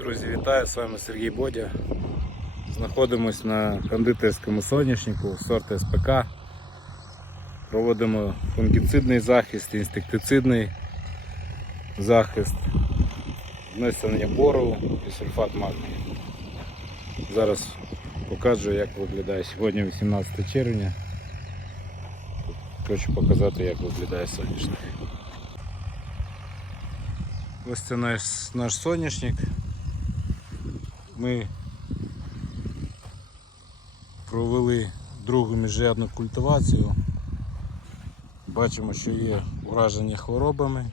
Друзі, вітаю! З вами Сергій Бодя. Знаходимось на кондитерському соняшнику сорту СПК. Проводимо фунгіцидний захист, інсектицидний захист, внесення бору і сульфат магнію. Зараз покажу, як виглядає сьогодні 18 червня. Хочу показати, як виглядає соняшник. Ось це наш, наш соняшник. Ми провели другу міжрядну культивацію. Бачимо, що є ураження хворобами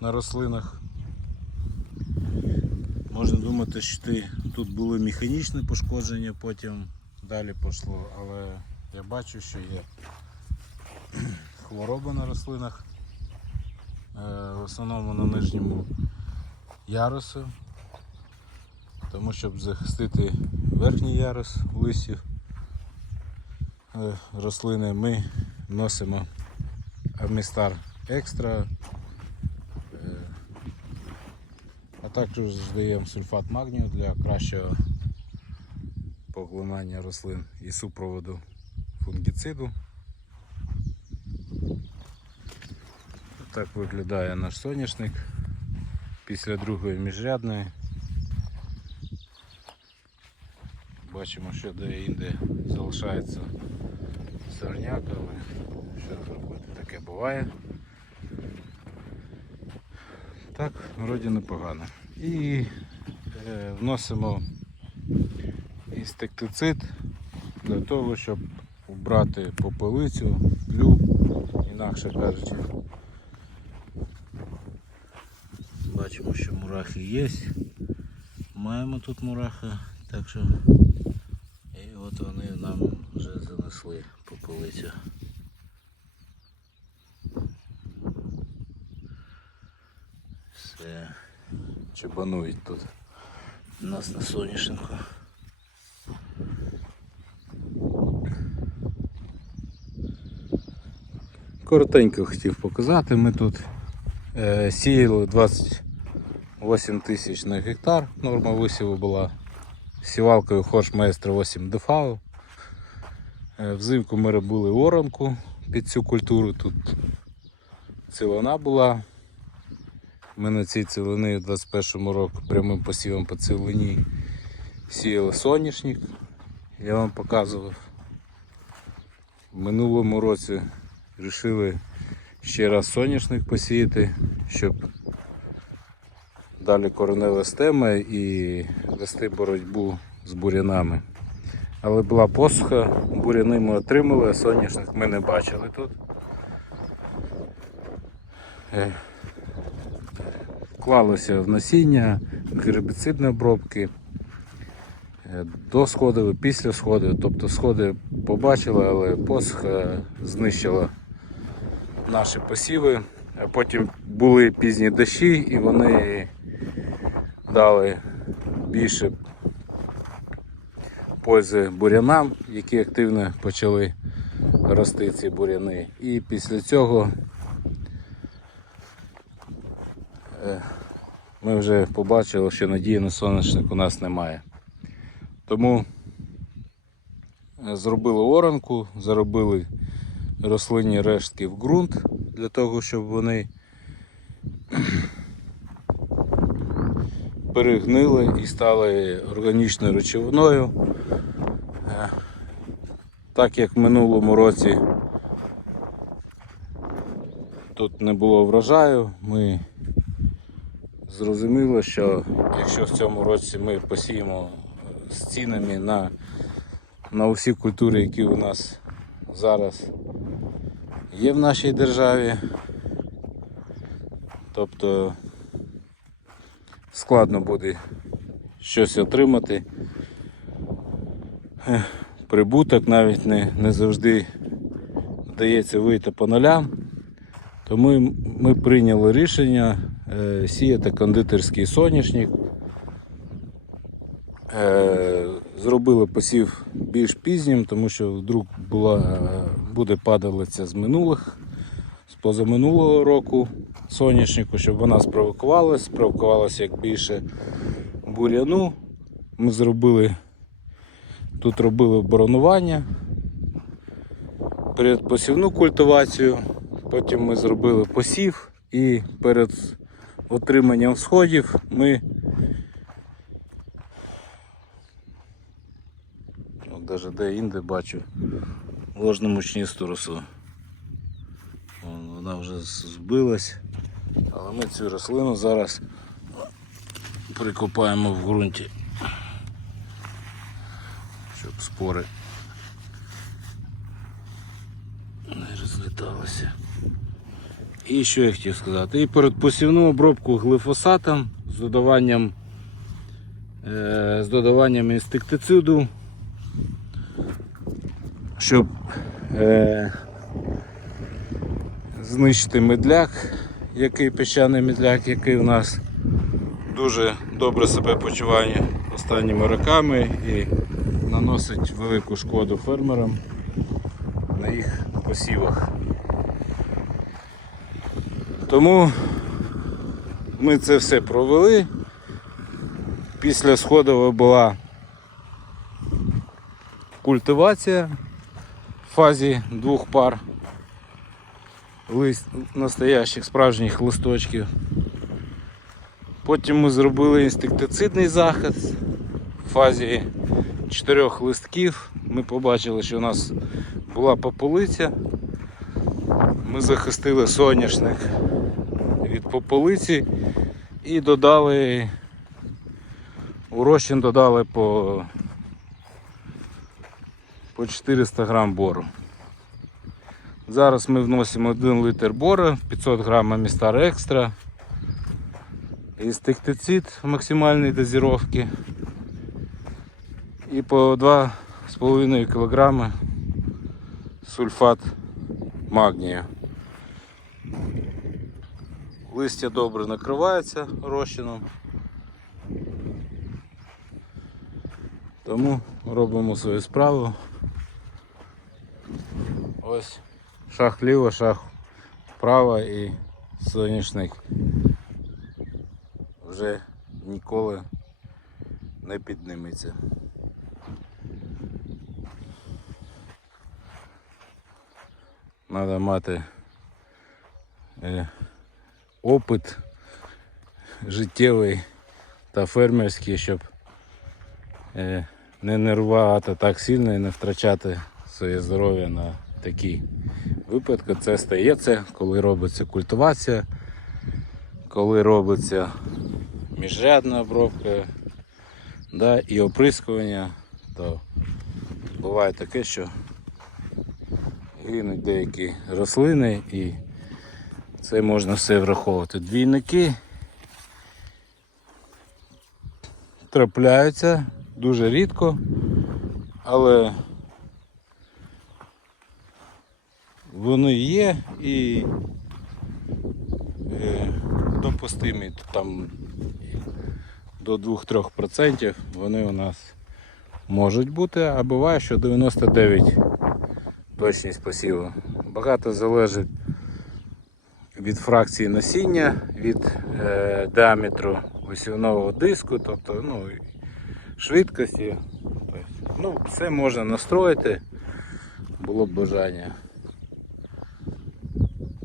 на рослинах. Можна думати, що тут були механічні пошкодження, потім далі пішло, але я бачу, що є хвороби на рослинах. Е, В основному на нижньому ярусі, тому щоб захистити верхній ярус листів е, рослини, ми вносимо Амістар Екстра, е, а також даємо сульфат магнію для кращого поглинання рослин і супроводу фунгіциду. Так виглядає наш соняшник після другої міжрядної. Бачимо, що де-інде залишається сорняк, але що зробити, таке буває. Так, вроді непогано. І е, вносимо інсектицид для того, щоб убрати попелицю, плю, інакше кажучи. Бачимо, що мурахи є. Маємо тут мурахи, так що і от вони нам вже занесли попелицю. Все чебанують тут у нас на соняшнику. Коротенько хотів показати. Ми тут е, сіяли 28 тисяч на гектар. Норма висіву була сівалкою Хош Маестро 8 ДФАУ. Е, взимку ми робили оранку під цю культуру. Тут цілина була. Ми на цій цілини в 21 році прямим посівом по цілині сіяли соняшник. Я вам показував. В минулому році вирішили ще раз соняшник посіяти, щоб далі коренева стема і вести боротьбу з бурянами. Але була посуха, буряни ми отримали, а соняшник ми не бачили тут. Е, Вклалося в насіння, гербіцидні обробки. Е, До сходили, після сходу, тобто сходи побачили, але посуха знищила наші посіви. А потім були пізні дощі і вони дали більше пользи бурянам, які активно почали рости ці буряни. І після цього е, ми вже побачили, що надії на соняшник у нас немає. Тому е, зробили оранку, заробили рослинні рештки в ґрунт для того, щоб вони перегнили і стали органічною речовиною. Е, Так як в минулому році тут не було врожаю, ми зрозуміли, що якщо в цьому році ми посіємо з цінами на, на усі культури, які у нас зараз є в нашій державі. Тобто складно буде щось отримати. Прибуток навіть не, не завжди вдається вийти по нулям. Тому ми прийняли рішення е, сіяти кондитерський соняшник. Е, зробили посів більш пізнім, тому що вдруг була, е, буде падалиця з минулих, позаминулого року соняшнику, щоб вона спровокувалась, спровокувалася як більше бур'яну. Ми зробили, тут робили боронування, передпосівну культивацію, потім ми зробили посів і перед отриманням сходів ми даже де інде бачу ложно-мучнисту росу. Вон, Вона вже збилась, але ми цю рослину зараз прикопаємо в ґрунті, щоб спори не розліталися. І що я хотів сказати? І передпосівну обробку глифосатом з додаванням, е, з додаванням інсектициду, щоб е, знищити медляк, який піщаний медляк, який у нас дуже добре себе почуває останніми роками і наносить велику шкоду фермерам на їх посівах. Тому ми це все провели. Після сходової була культивація в фазі двох пар лист, настоящих справжніх листочків. Потім ми зробили інсектицидний захист в фазі чотирьох листків. Ми побачили, що у нас була пополиця. Ми захистили соняшник від пополиці і додали у розчин додали по, по 400 грам бору. Зараз ми вносимо 1 литр бора, 500 грам Амістар Екстра, інсектицид максимальної дозировки і по 2,5 кг сульфат магнію. Листя добре накривається розчином. Тому робимо свою справу. Ось шаг ліво, шаг вправо і соняшник вже ніколи не підніметься. Треба мати е, опит життєвий та фермерський, щоб е, не нервувати так сильно і не втрачати своє здоров'я на такі випадки. Це стається, коли робиться культивація, коли робиться міжрядна обробка да, і оприскування, то буває таке, що гинуть деякі рослини і це можна все враховувати. Двійники трапляються дуже рідко, але вони є і е, допустимі там до 2-3% вони у нас можуть бути, а буває, що 99 точність посіву. Багато залежить від фракції насіння, від е, діаметру висівного диску, тобто ну, швидкості. Тобто, ну, все можна настроїти, було б бажання.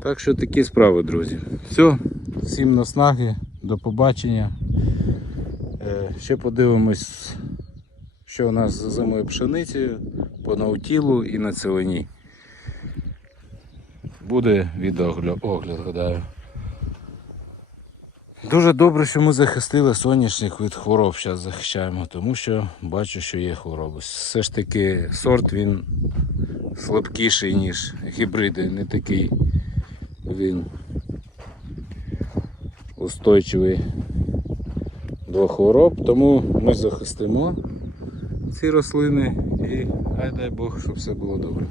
Так що такі справи, друзі. Все, всім наснаги, до побачення. Е, ще подивимось, що у нас з зимою пшеницею, по наутілу і на целині. Буде відеоогляд, гадаю. Дуже добре, що ми захистили соняшник від хвороб. Зараз захищаємо, тому що бачу, що є хвороби. Все ж таки сорт він слабкіший, ніж гібриди, не такий він устойчивий до хвороб, тому ми захистимо ці рослини і хай дай Бог, щоб все було добре.